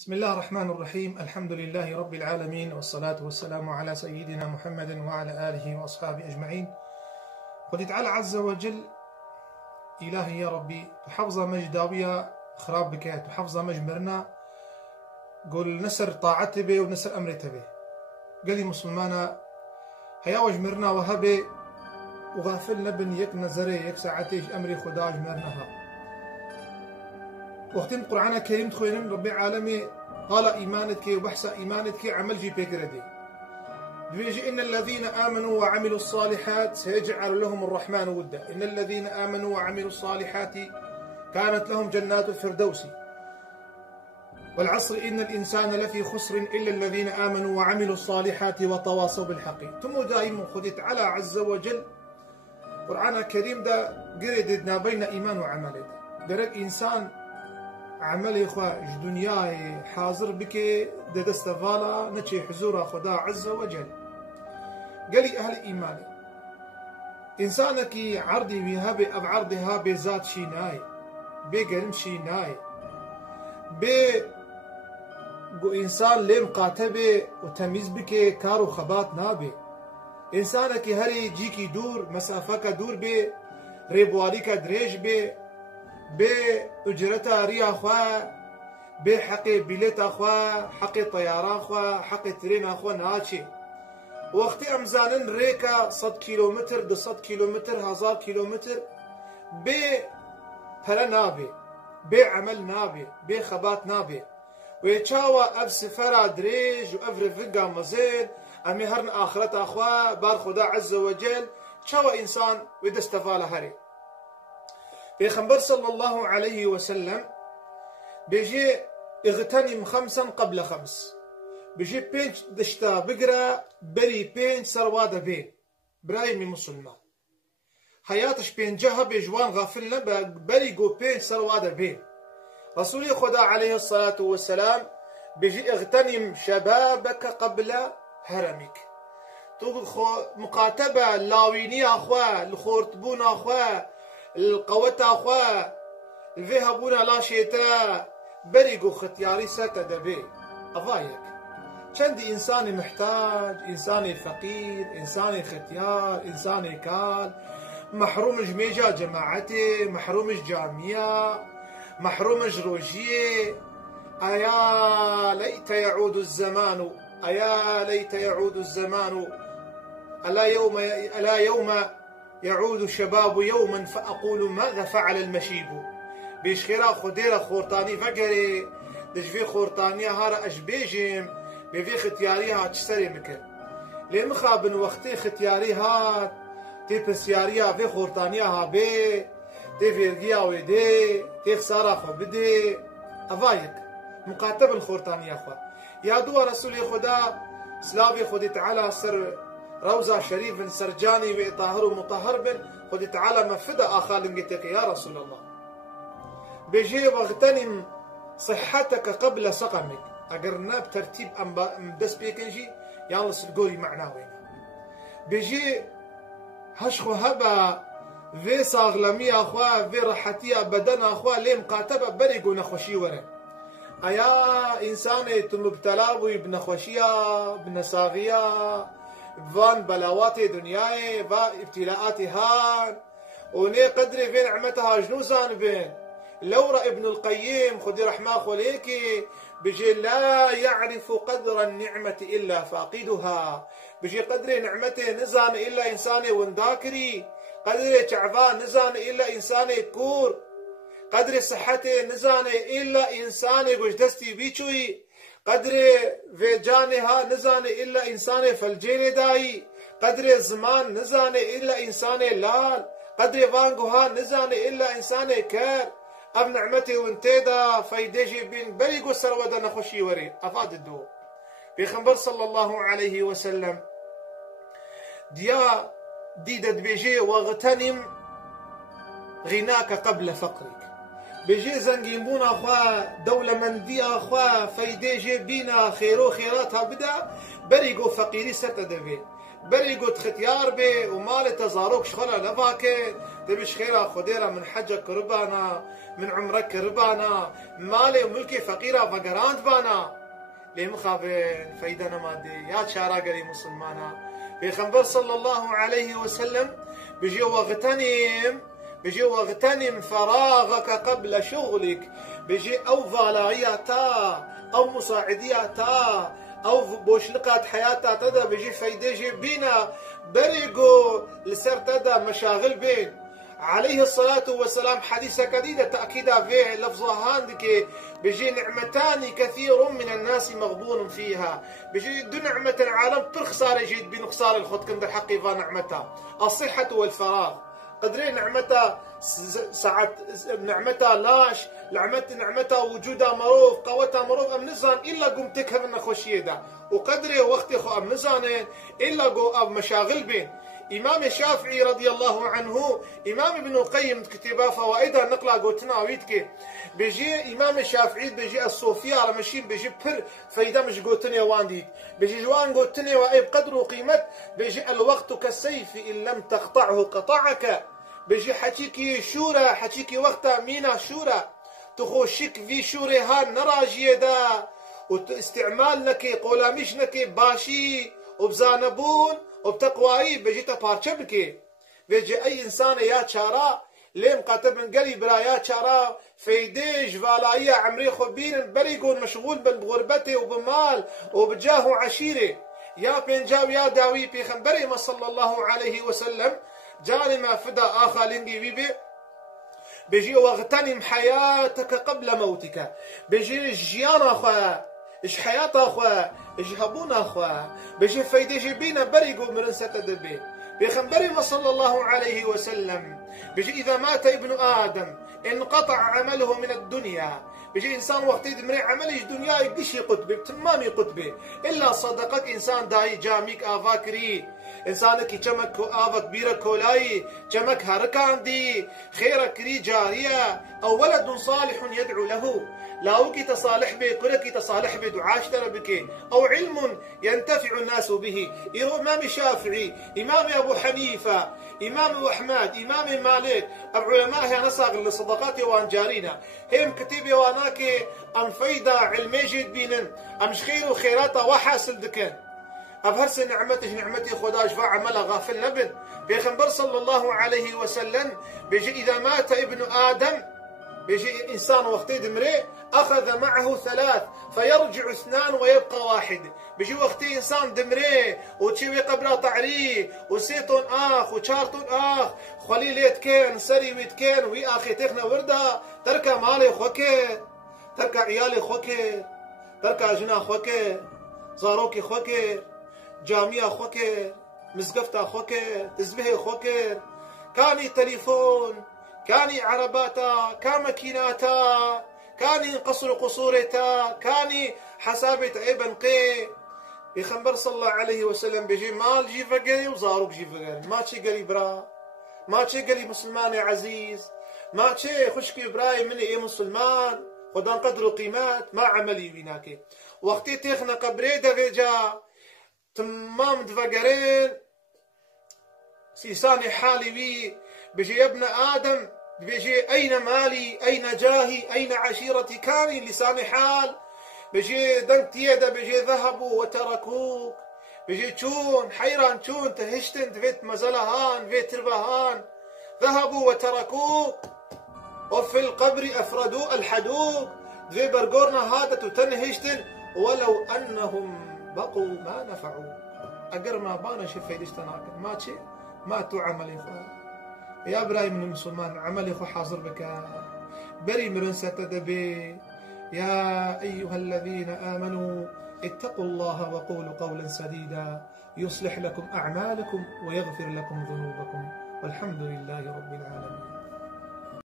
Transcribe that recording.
بسم الله الرحمن الرحيم. الحمد لله رب العالمين، والصلاة والسلام على سيدنا محمد وعلى آله وأصحابه أجمعين. قل تعالى عز وجل: إلهي يا ربي تحفظ مجداوية خراب بكات تحفظ مجمرنا، قل نسر طاعته به ونسر أمرته به. قال لي مسلمانا هيا وجمرنا وهبه وغافلنا بن يك نزري يك ساعتيش أمري خدا جمرناها. وقتين القرآن الكريم تخوينم ربي عالمي قال إيمانتك وبحث إيمانتك عمل جي بيكردي بيجي: إن الذين آمنوا وعملوا الصالحات سيجعل لهم الرحمن ودا. إن الذين آمنوا وعملوا الصالحات كانت لهم جنات الفردوس. والعصر إن الإنسان لفي خسر إلا الذين آمنوا وعملوا الصالحات وتواصوا بالحق. ثم دائما خذت على عز وجل القرآن الكريم دا قردنا بين إيمان وعمل درك إنسان عملي خواج دنياي حاضر بك دستفالا نتشي حزور خدا عز وجل. قالي أهل إيماني إنسانك عرضي بها بعرضها بذات شيناي بقرم شيناي إنسان لم قاتبه وتميز بك كارو خبات نابي. إنسانك هري جيكي دور مسافك دور بي ريبواليك دريج بي بأجرتها ريا أخوة بحقي بيلت أخوة حقي طيارة أخوة حقي ترين أخوة ناشي. وقتي أمزانن ريكا 100 كيلومتر 200 كيلومتر 1000 كيلومتر بهلا نابي بعمل نابي بخبات نابي ويتشاوى أف سفرة دريج وأف رفقة مزيد أمي هرن آخرة أخوة بار خدا عز وجل تشاوى إنسان ويدستفال هري. بيخبر صلى الله عليه وسلم بيجي اغتنم 5 قبل 5. بيجي بينج دشتا بقرا بري بينج سرواده بين برايمي مسلمان حياتش بينجها بيجوان غافلنا بري جو بينج سرواده بين. رسول خدا عليه الصلاة والسلام بيجي اغتنم شبابك قبل هرمك. مقاتبة لاويني أخوة الخورتبون أخوة القوة أخوة الذهبون لا شيتا بريقو ختياري سكة دبي أضايق. شندي إنساني محتاج، إنساني فقير، إنساني ختيار، إنساني كال محروم جميجا جماعتي محروم جامية محروم روجية. أيا ليت يعود الزمان أيا ليت يعود الزمان ألا يوم يعود الشباب يوما فأقول ماذا فعل المشيب. بيشخيرا خديرا خورتاني فقري دجفي خورتانيا هارا أجبيجم بيفي ختياريها تشتري مكن لين مخابن وقتي ختياريها تي بسياريها في خورتانيها بي تي فيرقيا ويدي تي خسارة خو بدي أضايق مقاتب الخورتانيا خو يا دوا رسولي خدا سلافي خدي تعالى سر روزة شريف سرجاني وطاهر ومطهر بن خدي تعالى مفدى آخال نقتك يا رسول الله. بيجي واغتنم صحتك قبل سقمك. أقرنا بترتيب مدس بيكنجي يالله سرقوري معنا وين. بيجي هشخو هبا في صاغلمي أخوة في راحتي بدن أخوة ليه مقاتبة بريقو نخوشي ورن. أيا إنساني تمبتلاوي بنخوشيا بنساغيا فان بلاوات دنياي با ابتلاءات هان وني قدري في نعمتها جنوزان بين. لورا ابن القيم خدي رحمه خليكي بيجي لا يعرف قدر النعمة إلا فاقدها. بيجي قدري نعمته نزان إلا إنساني ونداكري قدري تعفان نزان إلا إنساني كور قدري صحته نزان إلا إنساني قجدستي بيشوي قدري في جانها نزاني إلا إنساني فالجين داي قدري زمان نزاني إلا إنساني لال قدري فانقوها نزاني إلا إنساني كار أب نعمتي وانتيدا فايديجي بين بريقو سرودة نخشي وري أفاد الدو. بيخنبر صلى الله عليه وسلم ديا ديدد بيجي واغتنم غناك قبل فقرك. بيجي زنجيمون أخوة دولة مندية أخوة فايديجي بينا خيرو خيراتها بدا بريقو فقيري ستدبي بريقو تختيار بي ومال تزاروك شخلا لفاكي دبش خيرا خديرا من حجك ربانا من عمرك ربانا مالي وملكي فقيرا فقراند بانا لي مخابن فايدنا مادي يا شارع قري مسلمانا بيخنبر صلى الله عليه وسلم بيجي واغتنم فراغك قبل شغلك بيجي او فالاياتا او مساعدياتا او بوشلقات حياتا تدا بيجي فايدة بينا بريقو لسر تدا مشاغل بين عليه الصلاة والسلام حديثة كديدة تأكيدا فيه لفظة هاندك بيجي نعمتان كثير من الناس مغبون فيها بيجي دو نعمة العالم ترخصار يجيد بنخصار الخط كند الحقي نعمتها الصحة والفراغ قدرين نعمتها ساعات نعمتها لاش نعمتها وجودها مروف قوتها مروف أم نزان إلا قم تكهب إن خوشيدا وقدري وقت خو أم نزانين إلا قو أم مشاغل بين إمام الشافعي رضي الله عنه إمام ابن القيم كتبه فوائدها نقلة قوتنا ويتك بيجي إمام الشافعي بيجي الصوفية على مشين بيجي بر فايدة مش قوتني وانديك بيجي جوان قوتني وأي بقدر وقيمة بيجي الوقت كالسيف إن لم تقطعه قطعك بيجي حكيكي شورى حكيكي وقتا مينا شورى تخوشك في شوري هان نراجي دا واستعمال نكي قولاميش نكي باشي وبزانبون وبتقوائي بيجي تبارشة بكي بيجي أي إنسان يا شارع ليم قاتب من قلي برا يا شارع فيديج فالايا عمري خبين بريقون مشغول بغربته وبمال وبجاه وعشيره يا بينجاو يا داوي بيخنبري ما صلى الله عليه وسلم جاني ما فدا آخا لنجي بيبي بيجي واغتنم حياتك قبل موتك بيجي جيان أخوة إيش حياة أخوة إيش هبون أخوة بيجي فايدة جبينا بريقو مرنسة دبي بيخنبري ما صلى الله عليه وسلم بيجي إذا مات ابن آدم انقطع عمله من الدنيا بيجي إنسان وقت يدمري عمله دنيا يقشي قطبي بتمامي قطبي إلا صدقك إنسان داي جاميك آفاكري إنسانك كمك آفا كبيرة كولاي كمك هركان دي خيرك ري جارية أو ولد صالح يدعو له لاوكي تصالح به قرك تصالح به دعاش تربك أو علم ينتفع الناس به إمام الشافعي إمام أبو حنيفة إمام أبو أحمد إمام مالك العلماء هي نصاغ لصدقات وان جارينا هم كتيب واناك أم فايدة علمي جد بينن أم خير وخيراتا وحاصل دكان أبهرس نعمتي خداش فعمل غافل نبن بيخنبر صلى الله عليه وسلم بيجي إذا مات ابن آدم بيجي إنسان وقت يدمري أخذ معه 3 فيرجع 2 ويبقى 1 بيجي وقت إنسان دمري وتشوي قبره طعري وسيتون آخ وشارتون آخ خليليت كين سريويت كين وي آخي تخنا وردا تركا مالي خوكي تركا عيالي خوكي تركا جنا خوكي زاروكي خوكي جامعة خوكي مزقفتا خوكي تزبهي خوكي كاني تليفون كاني عرباتا كان ماكيناتا كاني قصر قصورتا كاني حسابة عيبن قي بيخنبر صلى الله عليه وسلم بيجي مال جي فقري وزاروك جي فقري ما تشي قري برا ما تشي قري مسلمان يا عزيز ما تشي خشكي براي مني ايه مسلمان خدان قدر قيمات ما عملي ويناكي وقتي تيخنا قبريدا فيجا تمام دفقرين سيساني حالي بي بيجي يا ابن آدم بيجي أين مالي أين جاهي أين عشيرتي كاني لساني حال بيجي دنك يدا بيجي ذهبوا وتركوك بيجي تشون حيران تشون تهشتن فيت مزلهان فيت تربهان ذهبوا وتركوك وفي القبر أفردوا الحدوك ذي برقورنا هذا تنهشتن ولو أنهم بقوا ما نفعوا أقر ما بانا شفايدش تناكل ما تشي ما تو عملي خو يا إبراهيم من المسلمان عملي خو حاضر بك بري مرنسة تدبي يا أيها الذين آمنوا اتقوا الله وقولوا قولا سديدا يصلح لكم أعمالكم ويغفر لكم ذنوبكم والحمد لله رب العالمين.